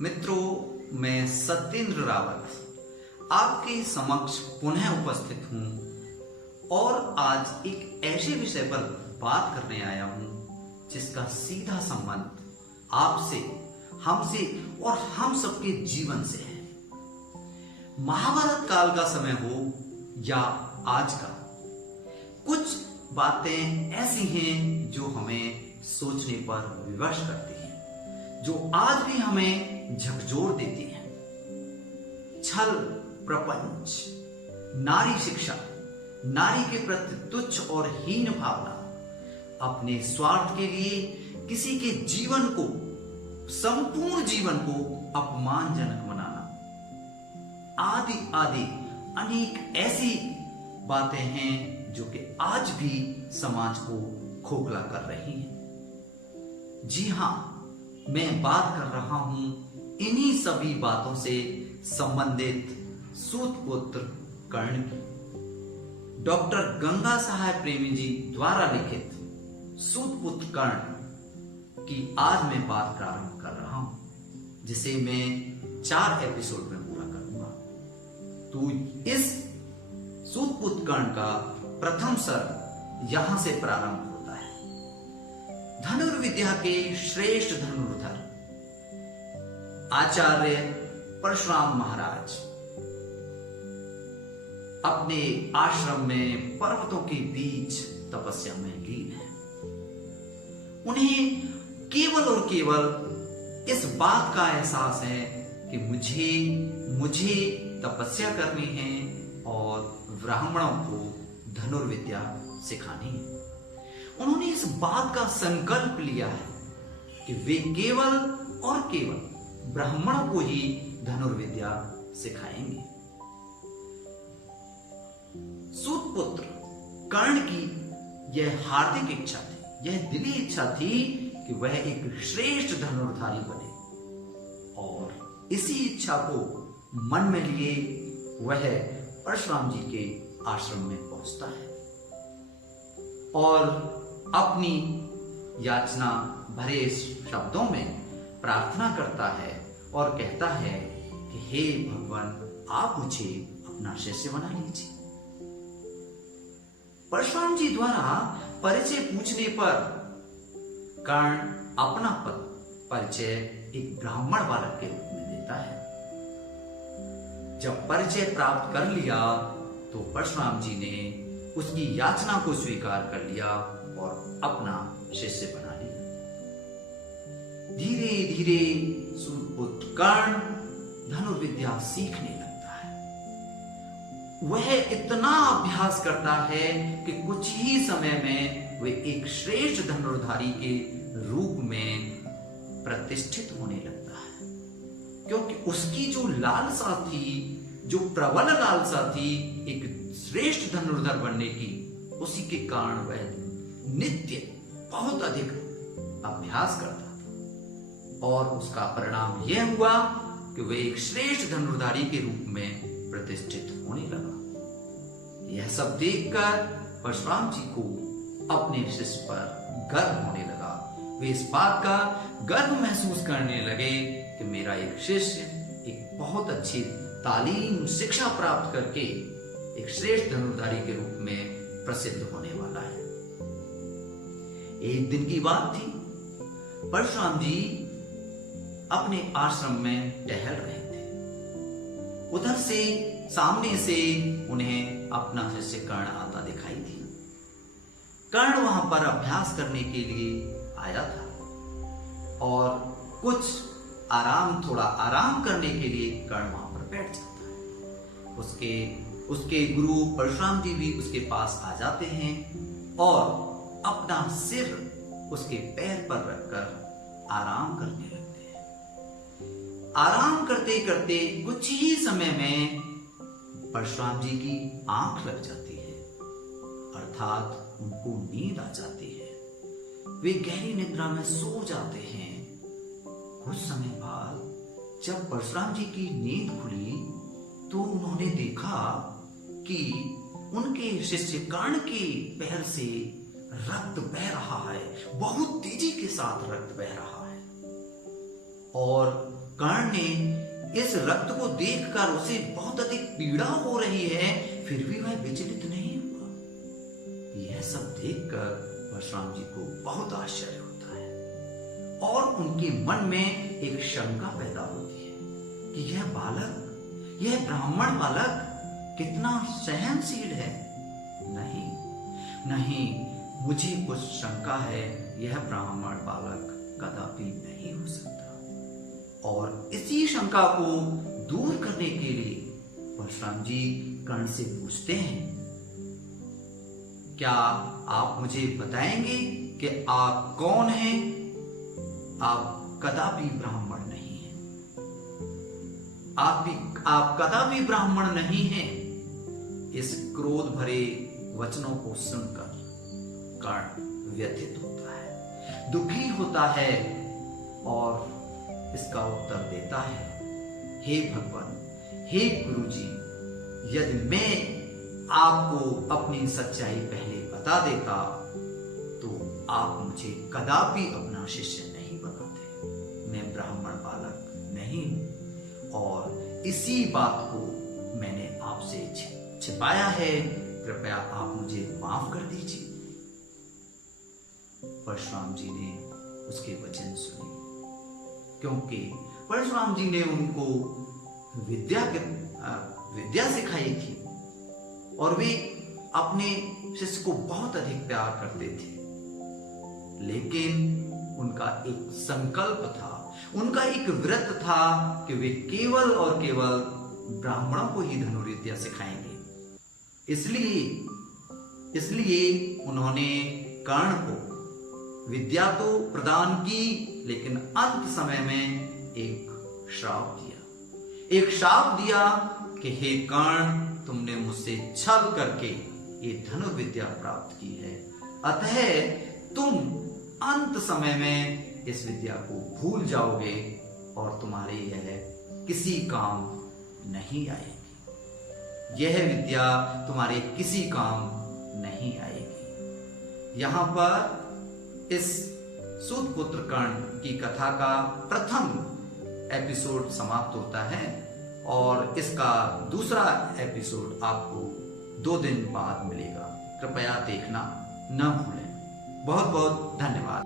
मित्रों, मैं सत्येंद्र रावत आपके समक्ष पुनः उपस्थित हूं और आज एक ऐसे विषय पर बात करने आया हूं जिसका सीधा संबंध आपसे, हमसे और हम सबके जीवन से है। महाभारत काल का समय हो या आज का, कुछ बातें ऐसी हैं जो हमें सोचने पर विवश करती हैं, जो आज भी हमें झकझोर देती हैं। छल, प्रपंच, नारी शिक्षा, नारी के प्रति तुच्छ और हीन भावना, अपने स्वार्थ के लिए किसी के जीवन को, संपूर्ण जीवन को अपमानजनक बनाना, आदि आदि अनेक ऐसी बातें हैं जो कि आज भी समाज को खोखला कर रही हैं। जी हां, मैं बात कर रहा हूं इन्हीं सभी बातों से संबंधित सूतपुत्र कर्ण की। डॉक्टर गंगा सहाय प्रेमी जी द्वारा लिखित सूतपुत्र कर्ण की आज मैं बात प्रारंभ कर रहा हूं, जिसे मैं 4 एपिसोड में पूरा करूंगा। तो इस सूतपुत्र कर्ण का प्रथम सर्ग यहां से प्रारंभ होता है। धनुर्विद्या के श्रेष्ठ धनुर्धर आचार्य परशुराम महाराज अपने आश्रम में पर्वतों के बीच तपस्या में लीन है। उन्हें केवल और केवल इस बात का एहसास है कि मुझे तपस्या करनी है और ब्राह्मणों को धनुर्विद्या सिखानी है। उन्होंने इस बात का संकल्प लिया है कि वे केवल और केवल ब्राह्मणों को ही धनुर्विद्या सिखाएंगे। सूतपुत्र कर्ण की यह हार्दिक इच्छा थी, यह दिली इच्छा थी कि वह एक श्रेष्ठ धनुर्धारी बने, और इसी इच्छा को मन में लिए वह परशुराम जी के आश्रम में पहुंचता है और अपनी याचना भरे शब्दों में प्रार्थना करता है और कहता है कि हे भगवान, आप मुझे अपना शिष्य बना लीजिए। परशुराम जी द्वारा परिचय पूछने पर कर्ण अपना परिचय एक ब्राह्मण बालक के रूप में देता है। जब परिचय प्राप्त कर लिया तो परशुराम जी ने उसकी याचना को स्वीकार कर लिया और अपना शिष्य बना लिया। धीरे धीरे सूतपुत्र कर्ण धनुर्विद्या सीखने लगता है। वह इतना अभ्यास करता है कि कुछ ही समय में वह एक श्रेष्ठ धनुर्धारी के रूप में प्रतिष्ठित होने लगता है, क्योंकि उसकी जो लालसा थी, जो प्रबल लालसा थी एक श्रेष्ठ धनुर्धर बनने की, उसी के कारण वह नित्य बहुत अधिक अभ्यास करता था और उसका परिणाम यह हुआ कि वह एक श्रेष्ठ धनुर्धारी के रूप में प्रतिष्ठित होने लगा। यह सब देखकर परशुराम जी को अपने शिष्य पर गर्व होने लगा। वे इस बात का गर्व महसूस करने लगे कि मेरा एक शिष्य एक बहुत अच्छी तालीम, शिक्षा प्राप्त करके एक श्रेष्ठ धनुर्धारी के रूप में प्रसिद्ध होने वाला है। एक दिन की बात थी, परशुराम जी अपने आश्रम में टहल रहे थे। उधर से सामने से उन्हें अपना शिष्य कर्ण आता दिखाई दिया। कर्ण वहां पर अभ्यास करने के लिए आया था और थोड़ा आराम करने के लिए कर्ण वहां पर बैठ जाता है। उसके गुरु परशुराम जी भी उसके पास आ जाते हैं और अपना सिर उसके पैर पर रखकर आराम करने लगते हैं। आराम करते करते कुछ ही समय में परशुराम जी की आंख लग जाती है, अर्थात उनको नींद आ जाती है। वे गहरी निद्रा में सो जाते हैं। कुछ समय बाद जब परशुराम जी की नींद खुली तो उन्होंने देखा कि उनके शिष्य कर्ण के पैर से रक्त बह रहा है, बहुत तेजी के साथ रक्त बह रहा है। और कर्ण ने इस रक्त को देखकर उसे बहुत अधिक पीड़ा हो रही है, फिर भी वह विचलित नहीं हुआ। यह सब देखकर परशुराम जी को बहुत आश्चर्य होता है और उनके मन में एक शंका पैदा होती है कि यह बालक, यह ब्राह्मण बालक कितना सहनशील है। नहीं, मुझे कुछ शंका है, यह ब्राह्मण बालक कदापि नहीं हो सकता। और इसी शंका को दूर करने के लिए परशुराम जी कर्ण से पूछते हैं, क्या आप मुझे बताएंगे कि आप कौन हैं? आप कदापि ब्राह्मण नहीं हैं। आप कदापि ब्राह्मण नहीं हैं। इस क्रोध भरे वचनों को सुनकर कर्ण व्यथित होता है, दुखी होता है और इसका उत्तर देता है, हे भगवान, हे गुरुजी, यदि मैं आपको अपनी सच्चाई पहले बता देता तो आप मुझे कदापि अपना शिष्य नहीं बनाते। मैं ब्राह्मण बालक नहीं और इसी बात को मैंने आपसे छिपाया है। कृपया आप मुझे माफ कर दीजिए। परशुराम जी ने उसके वचन सुने, क्योंकि परशुराम जी ने उनको विद्या सिखाई थी और वे अपने शिष्य को बहुत अधिक प्यार करते थे। लेकिन उनका एक संकल्प था, उनका एक व्रत था कि वे केवल और केवल ब्राह्मणों को ही धनुर्विद्या सिखाएंगे। इसलिए उन्होंने कर्ण को विद्या तो प्रदान की, लेकिन अंत समय में एक श्राप दिया कि हे कर्ण, तुमने मुझसे छल करके ये धनुर्विद्या प्राप्त की है, अतः तुम अंत समय में इस विद्या को भूल जाओगे और तुम्हारे यह किसी काम नहीं आएगी। यह विद्या तुम्हारे किसी काम नहीं आएगी। यहां पर इस सूतपुत्र कर्ण की कथा का प्रथम एपिसोड समाप्त होता है और इसका दूसरा एपिसोड आपको 2 दिन बाद मिलेगा। कृपया देखना न भूलें। बहुत बहुत धन्यवाद।